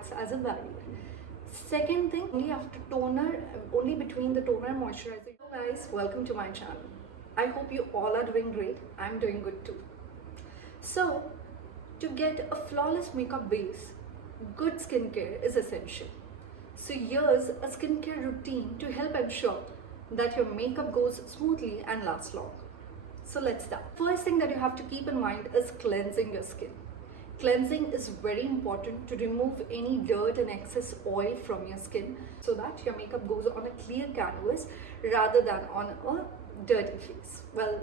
acts as a barrier. Second thing, only after toner, only between the toner and moisturizer. Hello guys, welcome to my channel. I hope you all are doing great. I'm doing good too. So, to get a flawless makeup base, good skincare is essential. So here's a skincare routine to help ensure that your makeup goes smoothly and lasts long. So let's start. First thing that you have to keep in mind is cleansing your skin. Cleansing is very important to remove any dirt and excess oil from your skin so that your makeup goes on a clear canvas rather than on a dirty face. Well,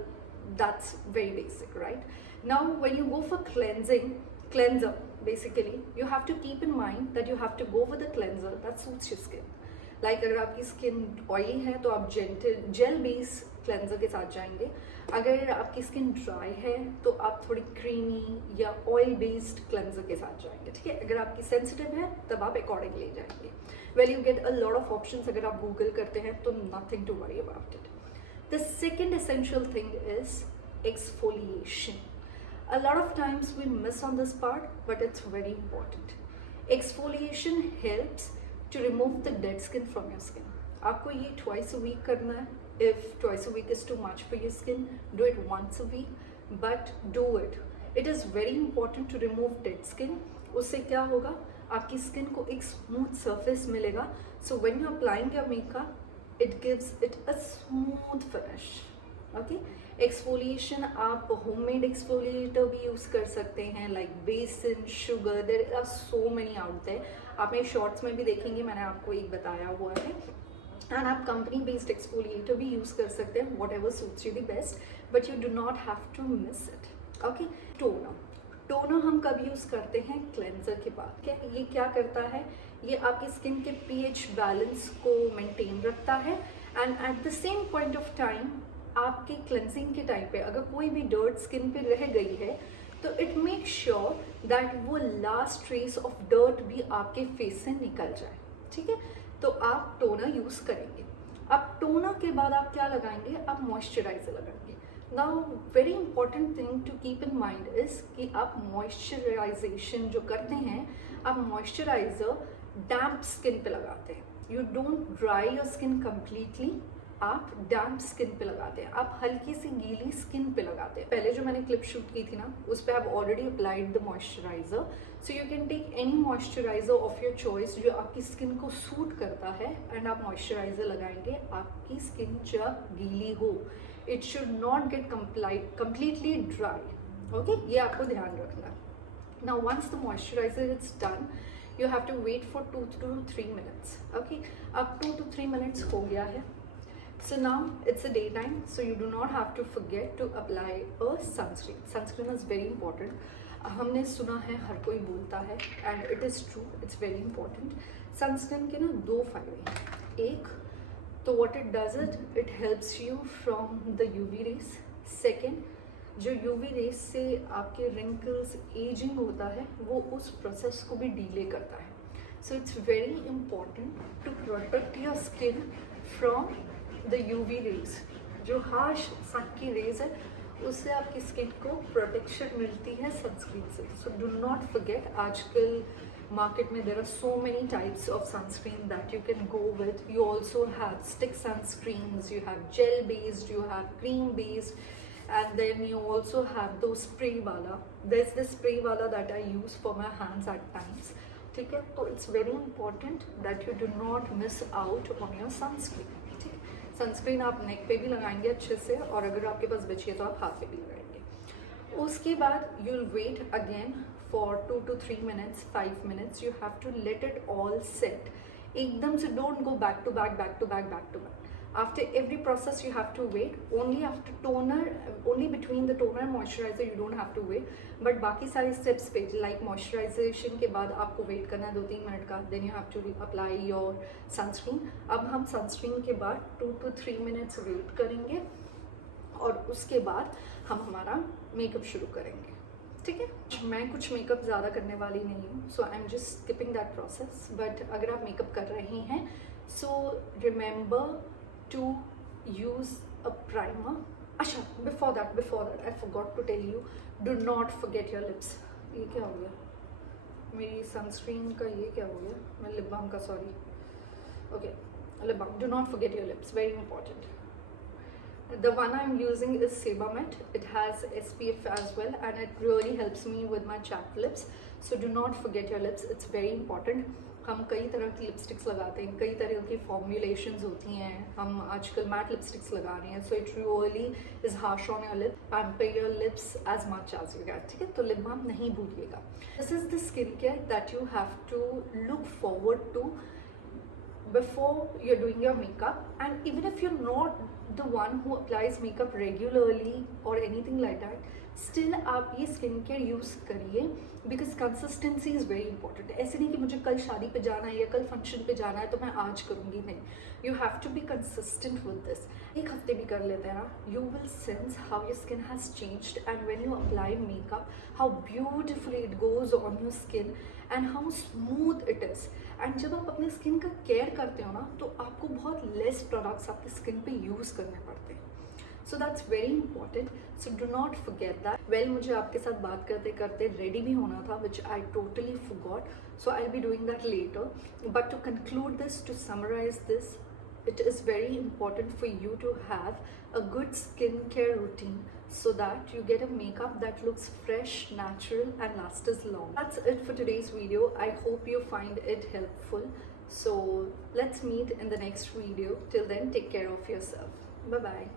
that's very basic, right? Now, when you go for cleanser, basically, you have to keep in mind that you have to go with a cleanser that suits your skin. Like अगर आपकी skin oily है तो आप gel base cleanser के साथ जाएंगे. अगर आपकी स्किन ड्राई है तो आप थोड़ी क्रीमी या ऑयल बेस्ड क्लेंजर के साथ जाएंगे. ठीक है, अगर आपकी सेंसिटिव है तब आप अकॉर्डिंगली जाएंगे. Well, you get a lot of options अगर आप गूगल करते हैं तो nothing to worry about it. The second essential thing is exfoliation. A lot of times we miss on this part, but it's very important. Exfoliation helps to remove the dead skin from your skin. आपको ये twice a week करना है. If twice a week is too much for your skin, do it once a week, but do it. It is very important to remove dead skin. उससे क्या होगा, आपकी skin को एक smooth surface मिलेगा. So when you're applying your makeup, it gives it a smooth finish. Okay. Exfoliation आप homemade exfoliator भी use कर सकते हैं, like besan, sugar. There are so many out there. आप मेरे शॉर्ट्स में भी देखेंगे, मैंने आपको एक बताया हुआ है. एंड आप कंपनी बेस्ड एक्सफोलिएटर भी यूज़ कर सकते हैं, whatever suits you the best, but you do not have to miss it. Okay. Toner हम कब यूज़ करते हैं? क्लेंजर के बाद. क्या ये क्या करता है? ये आपकी स्किन के पीएच बैलेंस को मेंटेन रखता है. And at the same point of time आपके क्लेंजिंग के टाइम पे अगर कोई भी डर्ट स्किन पे रह गई है तो इट मेक श्योर दैट वो लास्ट ट्रेस ऑफ डर्ट भी आपके फेस से निकल जाए. ठीक है, तो आप टोनर यूज़ करेंगे. अब टोनर के बाद आप क्या लगाएंगे? आप मॉइस्चराइजर लगाएंगे. Now very important thing to keep in mind is कि आप मॉइस्चराइजेशन जो करते हैं, आप मॉइस्चराइजर डैम्प स्किन पे लगाते हैं. You don't dry your skin completely, आप डैम्प स्किन पे लगाते हैं, आप हल्की सी गीली स्किन पे लगाते हैं. पहले जो मैंने क्लिप शूट की थी ना, उस पर आप already applied the moisturiser. So you can take any moisturiser of your choice जो आपकी स्किन को सूट करता है, एंड आप मॉइस्चराइजर लगाएंगे. आपकी स्किन जब गीली हो, it should not get completely dry. Okay, ये आपको ध्यान रखना. Now once the moisturiser is done, you have to wait for 2 to 3 minutes. Okay, अब 2 to 3 minutes हो गया है. So now it's a daytime, so you do not have to forget to apply a sunscreen. Sunscreen is very important. हमने सुना है, हर कोई बोलता है, and it is true, it's very important. Sunscreen के ना 2 फायदे हैं. एक तो what it does it helps you from the UV rays. Second, जो UV rays से आपके wrinkles, aging होता है, वो उस process को भी delay करता है. So it's very important to protect your skin from the UV rays. जो हार्श सन की रेज है उससे आपकी स्किन को प्रोटेक्शन मिलती है सनस्क्रीन से. सो डू नॉट फॉरगेट, आजकल मार्केट में there are so many types of sunscreen that you can go with. You also have stick sunscreens, you have gel based, you have cream based, and then you also have those spray wala. There's this spray wala that I use for my hands at times. ठीक है, तो it's very important that you do not miss out on your sunscreen. Sunscreen आप नेक पे भी लगाएंगे अच्छे से, और अगर आपके पास बची है तो आप हाथ पे भी लगाएंगे. उसके बाद you will wait again for 2 to 3 minutes, 5 minutes. You have to let it all set. एकदम से don't go back to back. After every process you have to wait. Only after toner, only between the toner and moisturizer you don't have to wait. But बाकी सारे steps पे like moisturization के बाद आपको wait करना है 2-3 मिनट का. Then you have to apply your sunscreen. अब हम sunscreen के बाद 2 to 3 minutes wait करेंगे, और उसके बाद हम हमारा मेकअप शुरू करेंगे. ठीक है, मैं कुछ मेकअप ज़्यादा करने वाली नहीं हूँ, so I am just skipping that process. But अगर आप मेकअप कर रहे हैं, so remember to use a primer. अच्छा, before that I forgot to tell you, do not forget your lips. ये क्या हो गया? मेरी सनस्क्रीन का ये क्या हो गया, मैं लिप बाम का, sorry, okay, lip balm. Do not forget your lips, very important. The one I'm using is Sebamed. It has SPF as well and it really helps me with my chapped lips. So do not forget your lips, it's very important. हम कई तरह की लिपस्टिक्स लगाते हैं, कई तरह की फॉर्मुलेशंस होती हैं, हम आजकल मैट लिपस्टिक्स लगा रहे हैं, so it really is harsh on your lip, pamper your lips as much as you can, ठीक है? तो लिप बाम नहीं भूलिएगा. This is the skin care that you have to look forward to before you're doing your makeup. And even if you're not the one who applies makeup regularly or anything like that, still आप ये skin care use करिए, because consistency is very important. ऐसे नहीं कि मुझे कल शादी पे जाना है या कल फंक्शन पे जाना है तो मैं आज करूँगी, नहीं. You have to be consistent with this. एक हफ्ते भी कर लेते हैं ना, you will sense how your skin has changed and when you apply makeup how beautifully it goes on your skin and how smooth it is. And जब आप अपने स्किन का केयर करते हो ना, तो आपको बहुत लेस प्रोडक्ट्स आपकी स्किन पे यूज़ करने पड़ते हैं. So that's very important, so do not forget that. Well, मुझे आपके साथ बात करते करते रेडी भी होना था, which I totally forgot, so I will be doing that later. But to conclude this, to summarize this, it is very important for you to have a good skincare routine so that you get a makeup that looks fresh, natural and lasts long. That's it for today's video. I hope you find it helpful. So let's meet in the next video. Till then, take care of yourself. Bye bye.